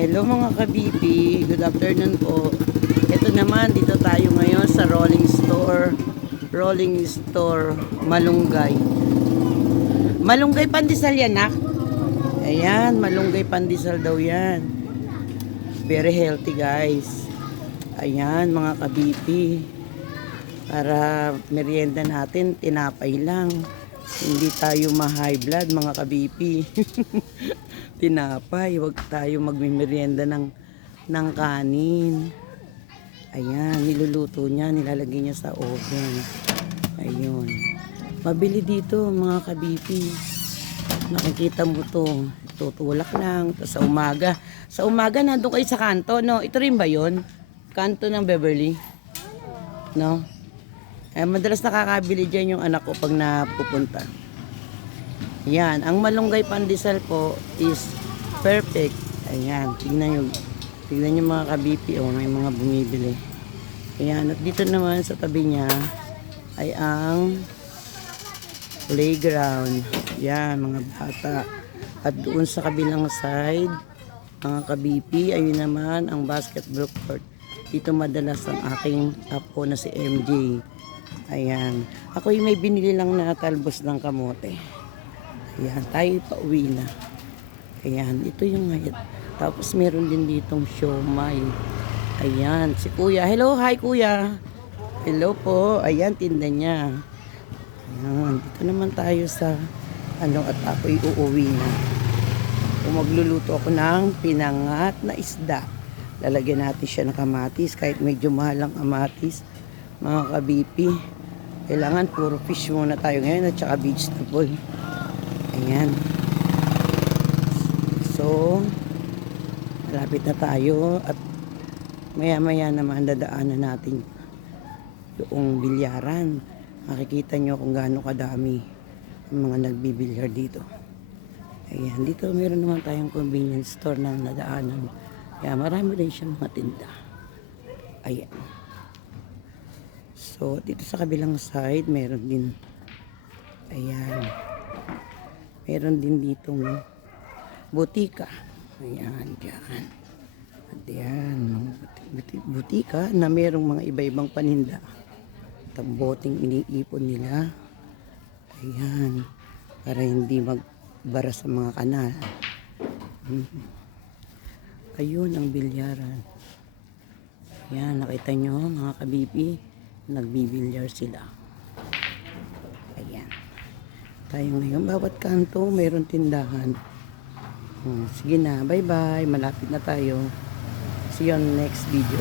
Hello mga kabibi, good afternoon po. Ito naman, dito tayo ngayon sa Rolling Store, Malunggay. Malunggay pandesal yan, nak? Ayan, malunggay pandesal daw yan. Very healthy guys. Ayan mga kabibi. Para merienda natin, tinapay lang. Hindi tayo ma-high blood mga kabibi. Tinapay, wag tayo magmimerienda ng kanin. Ayan, niluluto niya, nilalagay niya sa oven. Ayun. Mabili dito mga kabibi. Nakikita mo to, tutulak lang. Sa umaga. Sa umaga nandun kayo sa kanto, no? Ito rin ba yun? Kanto ng Beverly? No? Madalas nakakabili dyan yung anak ko pag napupunta. Yan, ang malunggay pandesal po is perfect. Ayan, tignan nyo mga kabipi, oh, may mga bumibili. Ayan, at dito naman sa tabi niya ay ang playground. Yan, mga bata. At doon sa kabilang side, mga kabipi, ayun naman ang basketball court. Dito madalas ang aking apo na si MJ. Ayan, ako yung may binili lang na talbos ng kamote. Ayan, tayo pa uwi na. Ayan, ito yung ngayon. Tapos meron din ditong siomay. Ayan, si kuya. Hello, hi kuya. Hello po. Ayan, tinda niya. Ayan, dito naman tayo sa at ako'y uuwi na. Kung magluluto ako ng pinangat na isda. Lalagyan natin siya ng kamatis. Kahit medyo mahal ang kamatis, mga kabipi. Kailangan puro fish muna tayo ngayon at saka vegetable. Ayan. So, malapit na tayo at maya-maya naman dadaanan natin yung bilyaran. Makikita nyo kung gaano kadami ang mga nagbibilyar dito. Ayan, dito meron naman tayong convenience store na nadaanan. Kaya marami rin siyang mga tinda. Ayan. So, dito sa kabilang side, meron din. Ayan. Meron din ditong butika. Ayan, diyan. At yan, butika na merong mga iba-ibang paninda. Tamboteng iniipon nila. Ayan, para hindi magbara sa mga kanal. Ayun ang bilyaran. Ayan, nakita nyo mga kabibi, nagbibilyar sila. Ayan. Tayo ngayon, bawat kanto mayroon tindahan. Sige na, bye bye, malapit na tayo. See you on the next video.